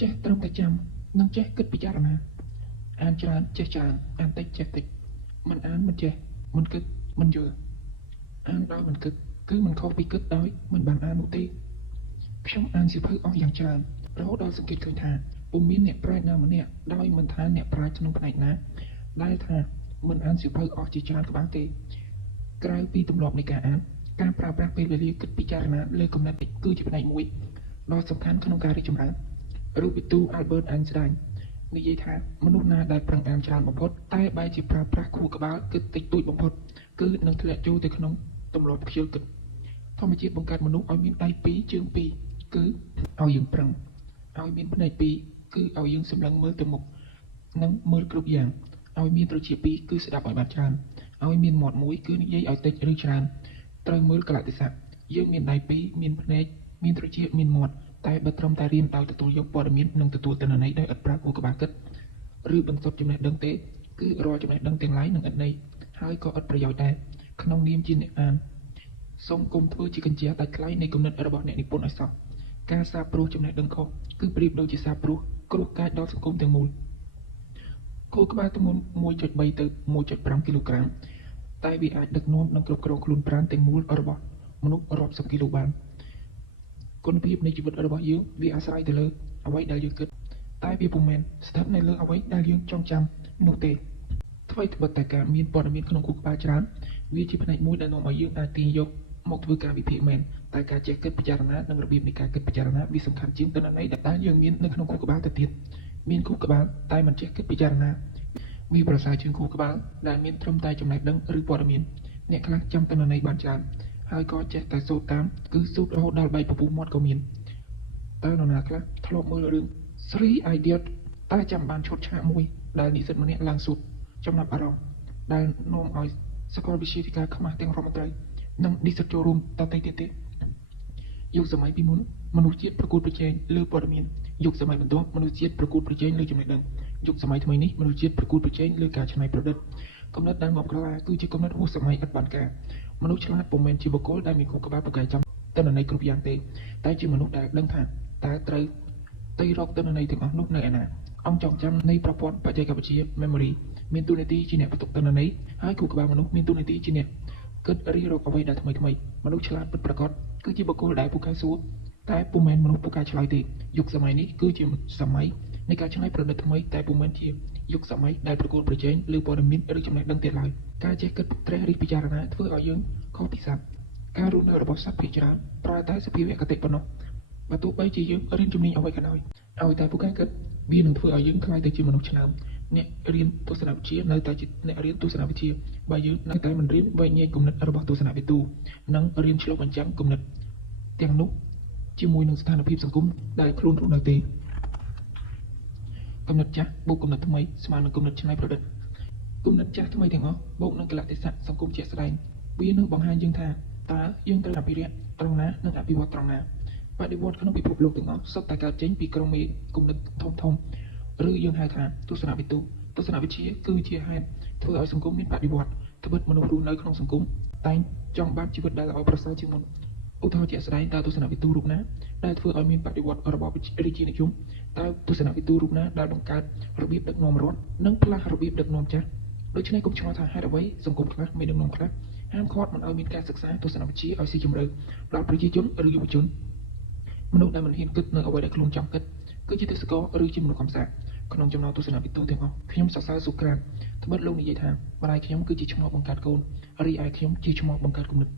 ចេះត្រឹមតែចាំនិងចេះគិតពិចារណាអានច្រើនចេះច្រើនអានតិចចេះតិចមិនអានមិនចេះមិនគិតមិនយល់អានដោយមិនគិតគឺមិនខុសពីគិតដោយមិនបានអាននោះទេខ្ញុំអានសៀវភៅអស់យ៉ាងច្រើនរហូតដល់សង្កេតឃើញថាពុំមានអ្នកប្រាជ្ញណាម្នាក់ដោយមិនថាអ្នកប្រាជ្ញក្នុងផ្នែកណាដែលថាមិនអានសៀវភៅអស់ជាច្រើនក្បាលទេក្រៅពីទម្លាប់នៃការអានការប្រើប្រាស់ពេលវេលាគិតពិចារណាលើគំនិតគឺជាផ្នែកមួយដ៏សំខាន់ក្នុងការរីកចម្រើនរូបវិទូ Albert Einstein និយាយថាមនុស្សណាដែលប្រឹងអានច្រើនបំផុតតែបែរជាប្រើប្រាស់ខួរក្បាលគិតតិចតួចបំផុតគឺនឹងធ្លាក់ចូលទៅក្នុងទម្លាប់ខ្ជិលគិតធម្មជាតិបង្កើតមនុស្សឲ្យមានដៃពីរជើងពីរគឺឲ្យយើងប្រឹងឲ្យមានភ្នែកពីរគឺឲ្យយើងសម្លឹងមើលទៅមុខនិងមើលគ្រប់យ៉ាងឲ្យមានត្រចៀកពីរគឺស្ដាប់ឲ្យបានច្រើនឲ្យមានមាត់មួយគឺនិយាយឲ្យតិចឬច្រើនត្រូវមើលកលៈទេសៈយើងមានដៃពីរមានភ្នែកមានត្រចៀកមានមាត់តែបើត្រឹមតែរៀនដោយទទួលយកព័ត៌មាននិងទទួលទិន្នន័យដោយឥតប្រើខួរក្បាលគិតឬបន្សុទ្ធចំណេះដឹងទេគឺរាល់ចំណេះដឹងទាំងឡាយនឹងឥតន័យហើយក៏ឥតប្រយោជន៍ដែរក្នុងនាមជាអ្នកអានសូមកុំធ្វើជាកញ្ចក់ដាច់ថ្លៃនៃគំនិតរបស់អ្នកនិពន្ធឲ្យសោះការសាបព្រោះចំណេះដឹងខុសគឺប្រៀបដូចជាសាបព្រោះគ្រោះកាចដល់សង្គមទាំងមូលខួរក្បាលទម្ងន់ 1.3 ទៅ 1.5 គីឡូក្រាមតែវាអាចដឹកនាំនិងគ្រប់គ្រងខ្លួនប្រាណទាំងមូលរបស់មនុស្សរាប់សិបគីឡូបានគុណភាពនៃជីវិតរបស់យើងវាអាស្រ័យទៅលើអ្វីដែលយើងគិតតែវាពុំមែនស្ថិតនៅលើអ្វីដែលយើងចងចាំនោះទេអ្វីត្បិតតែការមានព័ត៌មានក្នុងខួរក្បាលច្រើនវាជាផ្នែកមួយដែលនាំឲ្យយើងអាចទាញយកមកធ្វើការវិភាគមែនតែការចេះគិតពិចារណានិងរបៀបនៃការគិតពិចារណាវាសំខាន់ជាងទិន្នន័យដែលយើងមាននៅក្នុងខួរក្បាលទៅទៀតមានខួរក្បាលតែមិនចេះគិតពិចារណាវាប្រសើរជាងខួរក្បាលដែលមានត្រឹមតែចំណេះដឹងឬព័ត៌មានអ្នកខ្លះចាំទិន្នន័យបានច្រើនហើយក៏ចេះតែសូត្រតាមគឺសូត្ររហូតដល់បែកពពុះមាត់ក៏មានតើនរណាខ្លះធ្លាប់មើលរឿង Three Idiots តែចាំបានឈុតឆាកមួយដែលនិស្សិតម្នាក់ឡើងសួរចំណាប់អារម្មណ៍ដែលនាំឲ្យសាកលវិទ្យាធិការខ្មាស់ទាំងរដ្ឋមន្ត្រីនិងនិស្សិតចូលរួមតន្ត្រីទៀតយុគសម័យពីមុនមនុស្សជាតិប្រកួតប្រជែងលើព័ត៌មានយុគសម័យបន្ទាប់មនុស្សជាតិប្រកួតប្រជែងលើចំណេះដឹងយុគសម័យថ្មីនេះមនុស្សជាតិប្រកួតប្រជែងលើការច្នៃប្រឌិតគំនិតដែលមកក្រឡាគឺជាគំនិតហួសសម័យឥតបានការមនុស្សឆ្លាតពុំមែនជាបុគ្គលដែលមានខួរក្បាលប្រកែកចាំទិន្នន័យគ្រប់យ៉ាងទេតែជាមនុស្សដែលដឹងថាតើត្រូវទៅរកទិន្នន័យទាំងអស់នោះនៅឯណាអង្គចងចាំនៃប្រព័ន្ធបច្ចេកវិទ្យា memory មានតួនាទីជាអ្នកបន្ទុកទិន្នន័យហើយខួរក្បាលមនុស្សមានតួនាទីជាអ្នកគិតរិះរកអ្វីដែលថ្មីថ្មីមនុស្សឆ្លាតពិតប្រាកដគឺជាបុគ្គលដែលពូកែសួរតែពុំមែនមនុស្សពូកែឆ្លើយទេយុគសម័យនេះគឺជាសម័យនៃការច្នៃប្រឌិតថ្មីតែពុំមែនជាយុគសម័យដែលប្រកួតប្រជែងលើព័ត៌មានឬចំណេះដឹងទៀតឡើយការចេះគិតត្រេះរិះពិចារណាធ្វើឲ្យយើងខុសពីសត្វការរស់នៅរបស់សត្វភាគច្រើនប្រើតែសភាវគតិប៉ុណ្ណោះបើទោះបីជាយើងរៀនជំនាញអ្វីក៏ដោយឲ្យតែពូកែគិតវានឹងធ្វើឲ្យយើងក្លាយទៅជាមនុស្សឆ្នើមអ្នករៀនទស្សនវិជ្ជានៅតែជាអ្នករៀនទស្សនវិជ្ជាបើយើងនៅតែមិនរៀនវែងញែកគំនិតរបស់ទស្សនវិទូនិងរៀនឆ្លុះបញ្ចាំងគំនិតទាំងនោះជាមួយនឹងស្ថានភាពសង្គមដែលខ្លួនរស់នៅទេគំនិតចាស់បូកគំនិតថ្មីស្មើនឹងគំនិតច្នៃប្រឌិតគំនិតចាស់ថ្មីទាំងអស់បូកនឹងកលៈទេសៈសង្គមជាក់ស្ដែងវានឹងបង្ហាញយើងថាតើយើងត្រូវអភិរក្សត្រង់ណានិងអភិវឌ្ឍត្រង់ណាបដិវត្តក្នុងពិភពលោកទាំងអស់សុទ្ធតែកើតចេញពីក្រុមមេគំនិតធំឬយើងហៅថាទស្សនវិទូទស្សនវិជ្ជាគឺជាហេតុធ្វើឲ្យសង្គមមានបដិវត្តត្បិតមនុស្សរស់នៅក្នុងសង្គមតែងចង់បានជីវិតដែលល្អប្រសើរជាងមុនឧទាហរណ៍ជាក់ស្ដែងតើទស្សនវិទូរូបណាដែលធ្វើឲ្យមានបដិវត្តរបបរាជានិយមតើទស្សនវិទូរូបណាដែលបង្កើតរបៀបដឹកនាំរដ្ឋនិងផ្លាស់របៀបដឹកនាំចាស់ដូច្នេះកុំឆ្ងល់ថាហេតុអ្វីសង្គមខ្លះមានដឹកនាំខ្លះហាមឃាត់មិនឲ្យមានការសិក្សាទស្សនវិជ្ជាឲ្យស៊ីជម្រៅដល់ប្រជាជនឬយុវជនមនុស្សដែលមិនហ៊ានគិតនៅអ្វីដែលខ្លួនចង់គិតគឺជាទេសកលឬជាមនុស្សកំសាកក្នុងចំណោមទស្សនវិទូទាំងអស់ខ្ញុំសរសើរសូក្រាតត្បិតលោកនិយាយថាម្ដាយខ្ញុំគឺជាឈ្មោះបង្កើតកូនរីឯខ្ញុំជាឈ្មោះបង្កើតគំនិត